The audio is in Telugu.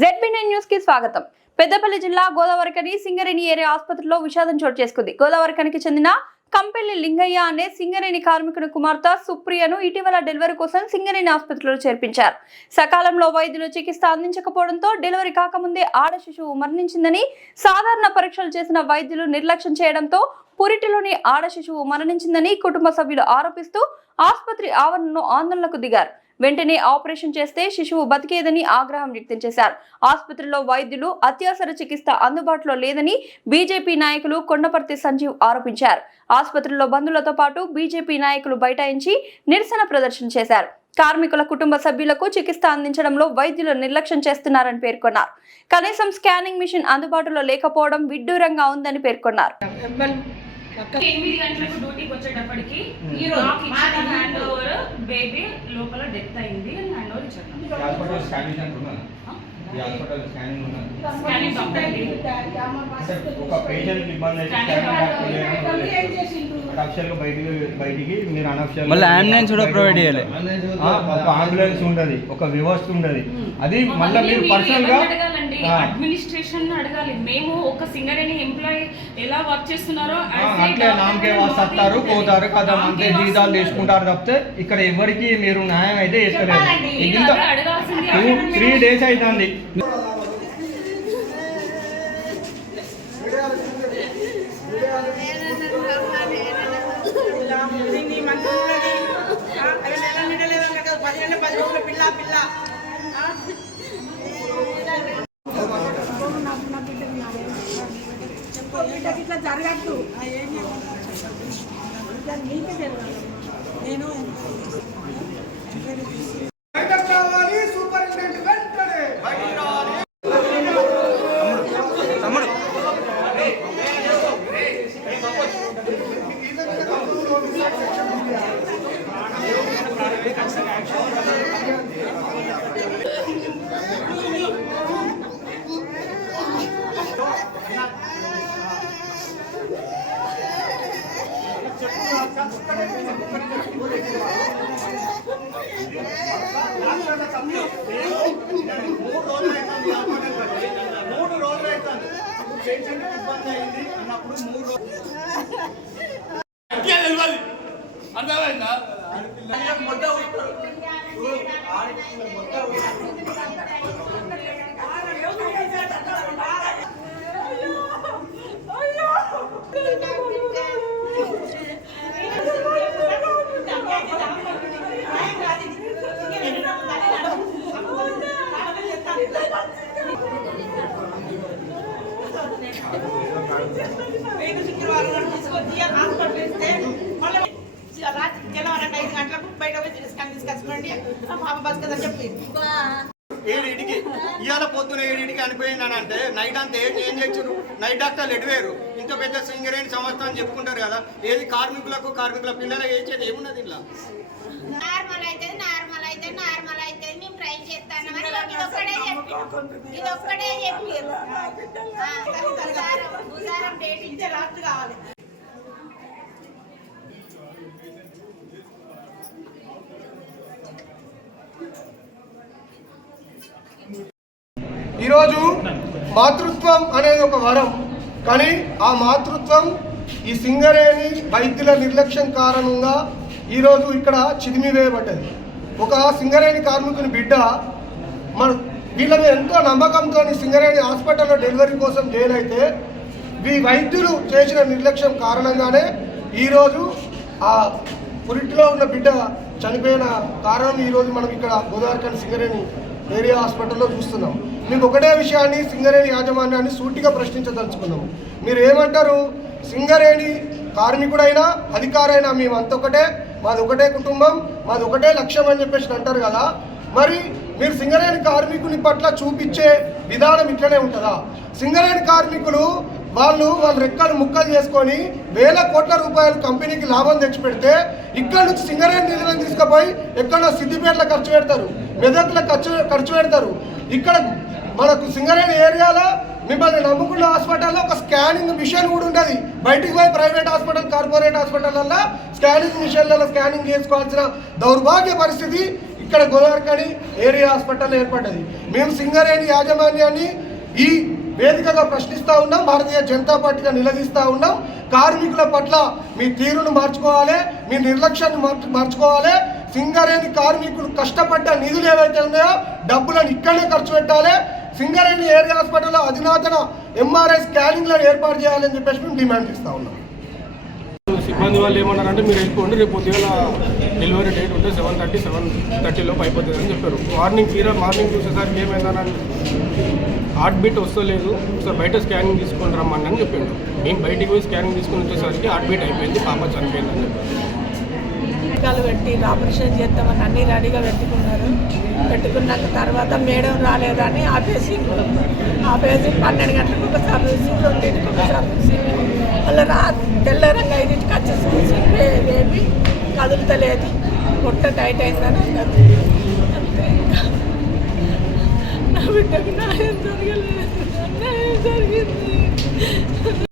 జెడ్బీనైన్ న్యూస్కి స్వాగతం. పెద్దపల్లి జిల్లా గోదావరికని సింగరేణి ఏరియా ఆసుపత్రిలో విషాదం చోటు చేసుకుంది. గోదావరికనికి చెందిన కంపెల్లి లింగయ్య అనే సింగరేణి కార్మికుని కుమార్తె సుప్రియను ఇటీవల డెలివరీ కోసం సింగరేణి ఆసుపత్రిలో చేర్పించారు. సకాలంలో వైద్యులు చికిత్స అందించకపోవడంతో డెలివరీ కాకముందే ఆడ శిశువు మరణించిందని సాధారణ పరీక్షలు చేసిన వైద్యులు నిర్లక్ష్యం చేయడంతో పురిటిలోని ఆడ శిశువు మరణించిందని కుటుంబ సభ్యులు ఆరోపిస్తూ ఆసుపత్రి ఆవరణను ఆందోళనకు దిగారు. వెంటనే ఆపరేషన్ చేస్తే శిశువు బతికేదని ఆగ్రహం వ్యక్తం చేశారు. ఆసుపత్రిలో వైద్యులు అత్యవసర చికిత్స అందుబాటులో లేదని బీజేపీ నాయకులు కొండపర్తి సంజీవ్ ఆరోపించారు. ఆసుపత్రిలో బంధువులతో పాటు బీజేపీ నాయకులు బైఠాయించి నిరసన ప్రదర్శన చేశారు. కార్మికుల కుటుంబ సభ్యులకు చికిత్స అందించడంలో వైద్యులు నిర్లక్ష్యం చేస్తున్నారని పేర్కొన్నారు. కనీసం స్కానింగ్ మిషన్ అందుబాటులో లేకపోవడం విడ్డూరంగా ఉందని పేర్కొన్నారు. ఎనిమిది గంటలకు డ్యూటీకి వచ్చేటప్పటికి హ్యాండ్ ఓవర్ బేబీ లోపల డెత్ అయింది అని హ్యాండ్ ఓవర్ ఇచ్చాను ఈ హాస్పిటల్ స్కానింగ్ ఉన్నదా ఒక పేషెంట్ ఇబ్బంది బయటికి బయటికి మీరు మళ్ళీ ambulance కూడా provide చేయాలి. ఒక అంబులెన్స్ ఉండదు ఒక వ్యవస్థ ఉండదు అది మళ్ళీ మీరు పర్సనల్గా అడ్మినిస్ట్రేషన్ అడగాలి. మేము ఒక ఎంప్లాయీ ఎలా వర్క్ చేస్తున్నారో నామకే వస్తారు. పోతారు కదా అంతే జీతాలు. తీసుకుంటారు తప్పితే ఇక్కడ ఎవరికి మీరు న్యాయం అయితే టూ త్రీ డేస్ అవుతుంది చెప్పు, బిడ్డకి ఇట్లా జరగద్దు ఆ, ఏం చేయమన్నా చెప్పండి. ఇట్లా నీకే మూడు రోజులు అవుతుంది పేషెంట్ ఇబ్బంది అయింది అన్నప్పుడు మూడు రోజులు వేలు శుక్రవారం నాడు తీసుకొచ్చి హాస్పిటల్ ఇస్తే మళ్ళీ రాత్రి తెల్లవారంటే ఐదు గంటలకు బయట పోయి స్కాన్ తీసుకొచ్చుకోండి. పాప ఏడింటికి? ఇవాళ పొద్దున ఏడింటికి అనిపోయిందని అంటే నైట్ అంతా ఏం ఏం చేసారు నైట్ డాక్టర్లు ఎడివేరు ఇంత పెద్ద సింగరేణి సంస్థ అని చెప్పుకుంటారు కదా. ఏది కార్మికులకు కార్మికుల పిల్లలు ఏచేది ఏమున్నది ఇలా నార్మల్ అయితే నార్మల్ అయితే నార్మల్ అయితే మేము ట్రై చేస్తాను ఇది ఒక్కడే చెప్పి. ఇది ఒక్కడే చెప్పి. ఈరోజు మాతృత్వం అనేది ఒక వరం. కానీ ఆ మాతృత్వం ఈ సింగరేణి వైద్యుల నిర్లక్ష్యం కారణంగా ఈరోజు ఇక్కడ చిదిమివేయబడ్డది. ఒక సింగరేణి కార్మికుని బిడ్డ మన వీళ్ళ మీద ఎంతో నమ్మకంతో సింగరేణి హాస్పిటల్లో డెలివరీ కోసం జైలైతే ఈ వైద్యులు చేసిన నిర్లక్ష్యం కారణంగానే ఈరోజు ఆ పురిటిలో ఉన్న బిడ్డ చనిపోయిన కారణం ఈరోజు మనం ఇక్కడ గోదావరికని సింగరేణి ఏరియా హాస్పిటల్లో చూస్తున్నాం. మీకు ఒకటే విషయాన్ని సింగరేణి యాజమాన్యాన్ని సూటిగా ప్రశ్నించదలుచుకున్నాము మీరు ఏమంటారు? సింగరేణి కార్మికుడైనా అధికారైనా మేము అంత ఒకటే మాది ఒకటే కుటుంబం మాది ఒకటే లక్ష్యం అని చెప్పేసి అంటారు కదా? మరి మీరు సింగరేణి కార్మికుని పట్ల చూపించే విధానం ఇట్లనే ఉంటుందా? సింగరేణి కార్మికులు వాళ్ళు వాళ్ళ రెక్కలు ముక్కలు చేసుకొని వేల కోట్ల రూపాయలు కంపెనీకి లాభం తెచ్చిపెడితే ఇక్కడ నుంచి సింగరేణి నిధులను తీసుకుపోయి ఎక్కడో సిద్దిపేటలో ఖర్చు పెడతారు మెదక్లో ఖర్చు ఖర్చు పెడతారు. ఇక్కడ మనకు సింగరేణి ఏరియాలో మిమ్మల్ని నమ్ముకున్న హాస్పిటల్లో ఒక స్కానింగ్ మిషన్ కూడా ఉండదు. బయటికి పోయి ప్రైవేట్ హాస్పిటల్ కార్పొరేట్ హాస్పిటల్లో స్కానింగ్ మిషన్లలో స్కానింగ్ చేసుకోవాల్సిన దౌర్భాగ్య పరిస్థితి ఇక్కడ ఇక్కడ గోదావరికని ఏరియా హాస్పిటల్ ఏర్పడ్డది. మేము సింగరేణి యాజమాన్యాన్ని ఈ వేదికగా ప్రశ్నిస్తూ ఉన్నాం భారతీయ జనతా పార్టీగా నిలదీస్తూ ఉన్నాం. కార్మికుల పట్ల మీ తీరును మార్చుకోవాలి మీ నిర్లక్ష్యాన్ని మార్చు మార్చుకోవాలి. సింగరేణి కార్మికులు కష్టపడ్డ నిధులు ఏవైతే ఉన్నాయో డబ్బులను ఇక్కడనే ఖర్చు పెట్టాలి. సింగరేణి ఏరియా హాస్పిటల్లో అధునాతన ఎంఆర్ఐ స్కానింగ్లను ఏర్పాటు చేయాలని చెప్పేసి మేము డిమాండ్ చేస్తూ ఉన్నాం. సిబ్బంది వాళ్ళు ఏమన్నారంటే మీరు వెళ్ళిపోండి రేపు పొద్దుగల డెలివరీ డేట్ ఉంటే సెవెన్ థర్టీ సెవెన్ థర్టీలోపు అయిపోతుంది అని చెప్పారు. మార్నింగ్ తీరా మార్నింగ్ చూసేసరికి ఏమైందని హార్ట్ బీట్ వస్తలేదు. సార్ బయట స్కానింగ్ తీసుకొని రమ్మని అని చెప్పాడు. మేము బయటికి పోయి స్కానింగ్ తీసుకొని వచ్చేసరికి హార్ట్ బీట్ అయిపోయింది పాప చనిపోయిందని చెప్పారు. పెట్టి ఆపరేషన్ చేద్దామని అన్ని రెడీగా పెట్టుకున్నారు. పెట్టుకున్నాక తర్వాత మేడం రాలేదని ఆపేసి ఆపేసి పన్నెండు గంటలకు ఒక సర్వీసింగ్ రెండింటికి ఒక సర్వీసింగ్ మళ్ళీ రా తెల్లరంగా ఐదు వచ్చేసి చూసి బే- బేబీ కదులుతలేదు పొట్ట టైట్ అయిందని అన్నది అంతే నా బిడ్డకు న్యాయం జరగలేదు ఏం జరిగింది